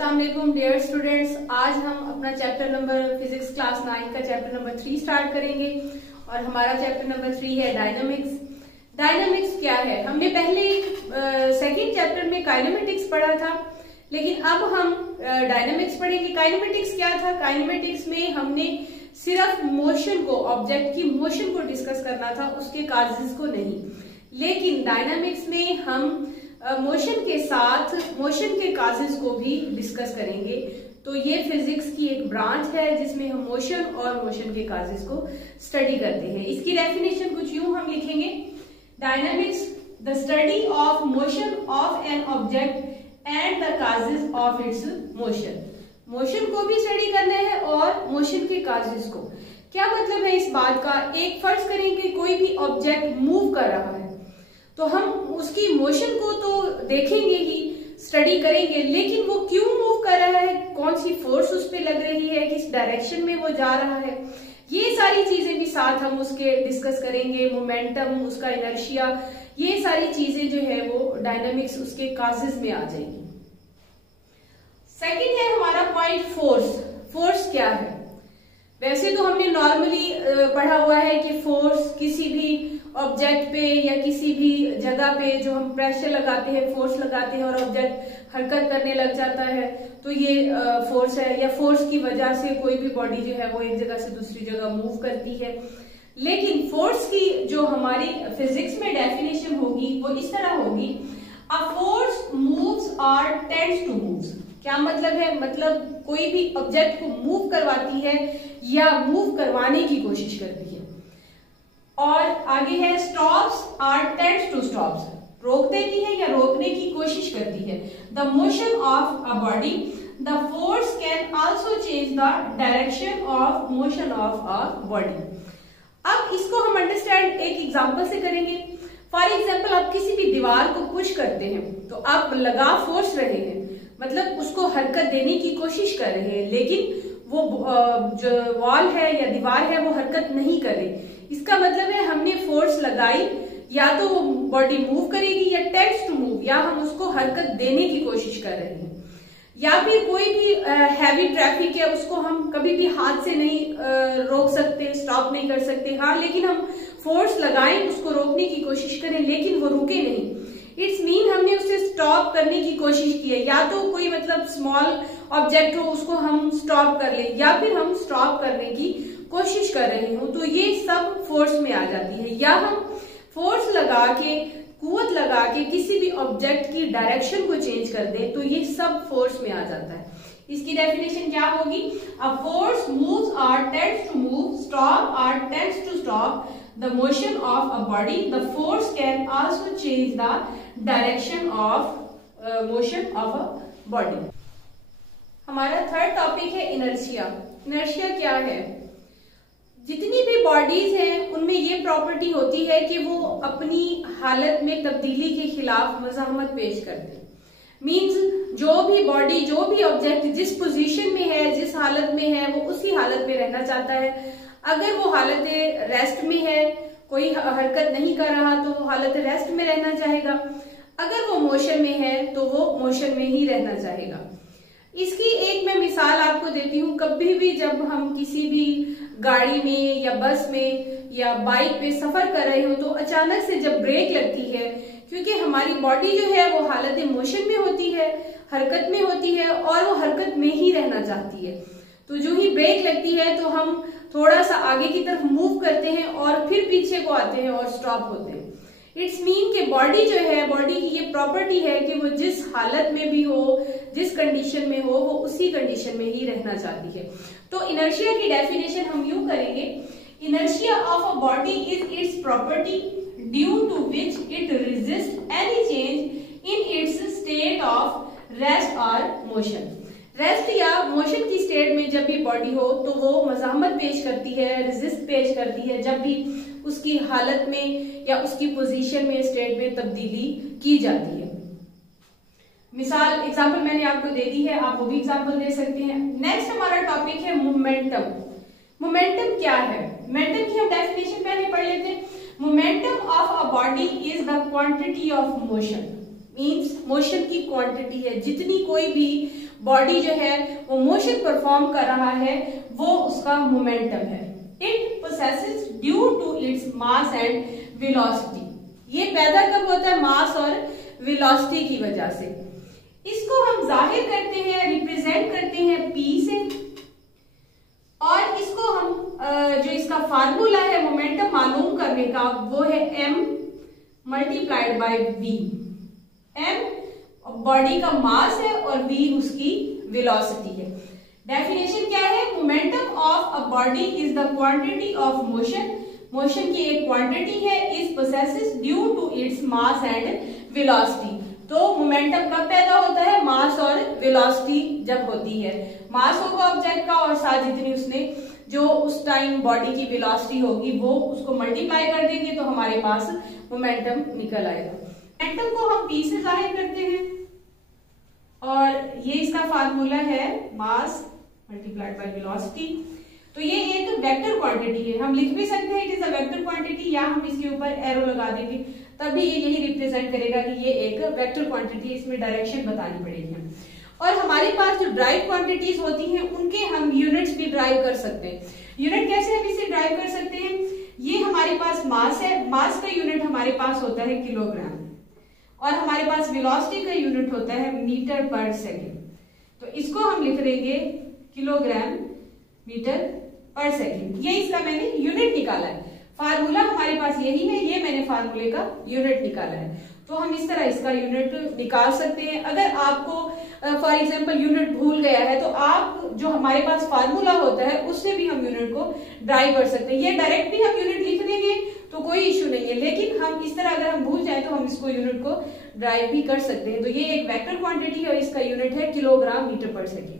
अस्सलाम वालेकुम dear students. आज हम अपना चैप्टर नंबर फिजिक्स क्लास 9 का चैप्टर नंबर 3 स्टार्ट करेंगे और हमारा चैप्टर नंबर 3 है डायनामिक्स। डायनामिक्स क्या है? हमने पहले सेकंड चैप्टर में काइनेमेटिक्स पढ़ा था, लेकिन अब हम डायनामिक्स पढ़ेंगे। काइनेमेटिक्स क्या था? काइनेमेटिक्स में हमने सिर्फ मोशन को, ऑब्जेक्ट की मोशन को डिस्कस करना था, उसके काजेस को नहीं। लेकिन डायनामिक्स में हम मोशन के साथ मोशन के काजेस को भी डिस्कस करेंगे। तो ये फिजिक्स की एक ब्रांच है जिसमें हम मोशन और मोशन के काजेस को स्टडी करते हैं। इसकी डेफिनेशन कुछ यूं हम लिखेंगे, dynamics the study of motion of an object and the causes of its motion. Motion को भी स्टडी करना है और मोशन के काजेस को। क्या मतलब है इस बात का? एक फर्ज करेंगे कोई भी ऑब्जेक्ट मूव कर रहा है तो हम उसकी मोशन को तो देखेंगे ही, स्टडी करेंगे, लेकिन वो क्यों मूव कर रहा है, कौन सी फोर्स उस पर लग रही है, किस डायरेक्शन में वो जा रहा है, ये सारी चीजें भी साथ हम उसके डिस्कस करेंगे। मोमेंटम, उसका इनर्शिया, ये सारी चीजें जो है वो डायनामिक्स उसके काजेस में आ जाएगी। सेकंड है हमारा पॉइंट फोर्स। फोर्स क्या है? वैसे तो हमने नॉर्मली पढ़ा हुआ है कि फोर्स किसी भी ऑब्जेक्ट पे या किसी भी जगह पे जो हम प्रेशर लगाते हैं, फोर्स लगाते हैं और ऑब्जेक्ट हरकत करने लग जाता है तो ये फोर्स है, या फोर्स की वजह से कोई भी बॉडी जो है वो एक जगह से दूसरी जगह मूव करती है। लेकिन फोर्स की जो हमारी फिजिक्स में डेफिनेशन होगी वो इस तरह होगी, a force moves or tends to moves. क्या मतलब है? मतलब कोई भी ऑब्जेक्ट को मूव करवाती है या मूव करवाने की कोशिश करती है। और आगे है स्टॉप्स और टेंड्स टू स्टॉप्स, रोक देती है या रोकने की कोशिश करती है। The motion of a body, the force can also change the direction of motion of a body. अब इसको हम अंडरस्टैंड एक एग्जांपल से करेंगे। फॉर एग्जांपल, आप किसी भी दीवार को पुश करते हैं तो आप लगा फोर्स रहे हैं, मतलब उसको हरकत देने की कोशिश कर रहे हैं, लेकिन वो जो वॉल है या दीवार है वो हरकत नहीं कर रही। इसका मतलब है हमने फोर्स लगाई, या तो वो बॉडी मूव करेगी या टेंड्स टू मूव, या हम उसको हरकत देने की कोशिश कर रहे हैं। या फिर कोई भी हैवी ट्रैफिक है, उसको हम कभी भी हाथ से नहीं रोक सकते, स्टॉप नहीं कर सकते। हाँ, लेकिन हम फोर्स लगाएं, उसको रोकने की कोशिश करें, लेकिन वो रुके नहीं। इट्स मीन हमने उसे स्टॉप करने की कोशिश की है। या तो कोई मतलब स्मॉल ऑब्जेक्ट हो, उसको हम स्टॉप कर ले, या फिर हम स्टॉप करने की कोशिश कर रहे हो, तो ये सब फोर्स में आ जाती है। या हम फोर्स लगा के, कुव्वत लगा के किसी भी ऑब्जेक्ट की डायरेक्शन को चेंज कर दे तो ये सब फोर्स में आ जाता है। इसकी डेफिनेशन क्या होगी? A force moves or tends to move, stop or tends to stop the motion of a body, the force can also change the direction of motion of a body. हमारा third topic है inertia. Inertia क्या है? जितनी भी bodies हैं उनमें ये property होती है कि वो अपनी हालत में तब्दीली के खिलाफ मज़ाहमत पेश करते हैं। मींस जो भी बॉडी, जो भी ऑब्जेक्ट जिस पोजीशन में है, जिस हालत में है, वो उसी हालत में रहना चाहता है। अगर वो हालत रेस्ट में है, कोई हरकत नहीं कर रहा, तो वो हालत रेस्ट में रहना चाहेगा। अगर वो मोशन में है तो वो मोशन में ही रहना चाहेगा। इसकी एक मैं मिसाल आपको देती हूँ। कभी भी जब हम किसी भी गाड़ी में या बस में या बाइक पे सफर कर रहे हो तो अचानक से जब ब्रेक लगती है, क्योंकि हमारी बॉडी जो है वो हालत मोशन में होती है, हरकत में होती है और वो हरकत में ही रहना चाहती है, तो जो ही ब्रेक लगती है तो हम थोड़ा सा आगे की तरफ मूव करते हैं और फिर पीछे को आते हैं और स्टॉप होते हैं। इट्स मीन के बॉडी जो है, बॉडी की ये प्रॉपर्टी है कि वो जिस हालत में भी हो, जिस कंडीशन में हो, वो उसी कंडीशन में ही रहना चाहती है। तो इनर्शिया की डेफिनेशन हम यूं करेंगे, inertia of a body is its property due to which it resist any change in its state of rest or motion. Rest या मोशन की स्टेट में जब भी बॉडी हो तो वो मज़ाहमत पेश करती है, रेजिस्ट पेश करती है, जब भी उसकी हालत में या उसकी पोजीशन में, स्टेट में तब्दीली की जाती है। मिसाल एग्जांपल मैंने आपको दे दी है, आप वो भी एग्जांपल दे सकते हैं। नेक्स्ट हमारा टॉपिक है मोमेंटम। मोमेंटम क्या है? मोमेंटम की हम डेफिनेशन पहले पढ़ लेते हैं। Momentum of a body is the quantity of motion. Means motion की क्वांटिटी है, जितनी कोई भी बॉडी जो है वो मोशन परफॉर्म कर रहा है वो उसका मोमेंटम है। It possesses due to its mass and velocity. ये पैदा कब होता है? मास और वेलोसिटी की वजह से। इसको हम जाहिर करते हैं, रिप्रेजेंट करते हैं P से, और इसको हम जो इसका फार्मूला है मोमेंटम मालूम करने का वो है m multiplied by v। m body का मास है और v उसकी वेलोसिटी है। डेफिनेशन क्या है? Momentum of a body is the quantity of motion. Motion की एक क्वांटिटी है, is possesses due to its mass and velocity. तो मोमेंटम कब पैदा होता है? मास और वेलोसिटी जब होती है। मास होगा ऑब्जेक्ट का और साथ जितनी उसने जो उस टाइम बॉडी की वेलोसिटी होगी वो उसको मल्टीप्लाई कर देंगे तो हमारे पास मोमेंटम निकल आएगा। मोमेंटम को हम P से जाहिर करते हैं और ये इसका फार्मूला है मास मल्टीप्लाइड बाय वेलोसिटी। तो ये एक वेक्टर क्वांटिटी है, हम लिख भी सकते हैं it is a vector quantity, या हम इसके ऊपर एरो लगा देंगे तभी ये यही रिप्रेजेंट करेगा कि ये एक वेक्टर क्वांटिटी है, इसमें डायरेक्शन बतानी पड़ेगी हमें। और हमारे पास जो ड्राइव क्वांटिटीज होती हैं उनके हम यूनिट्स भी ड्राइव कर सकते हैं। यूनिट कैसे हम इसे ड्राइव कर सकते हैं? ये हमारे पास मास है, मास का यूनिट हमारे पास होता है किलोग्राम, और हमारे पास वेलोसिटी का यूनिट होता है मीटर पर सेकेंड। तो इसको हम लिख देंगे किलोग्राम मीटर पर सेकेंड। ये इसका मैंने यूनिट निकाला है, फार्मूला हमारे पास यही है, ये मैंने फार्मूले का यूनिट निकाला है। तो हम इस तरह इसका यूनिट निकाल सकते हैं। अगर आपको फॉर एग्जांपल यूनिट भूल गया है तो आप जो हमारे पास फार्मूला होता है उससे भी हम यूनिट को ड्राइव कर सकते हैं। ये डायरेक्ट भी हम यूनिट लिख देंगे तो कोई इश्यू नहीं है, लेकिन हम इस तरह अगर हम भूल जाए तो हम इसको यूनिट को ड्राइव भी कर सकते हैं। तो ये एक वेक्टर क्वांटिटी है और इसका यूनिट है किलोग्राम मीटर पर सेकेंड।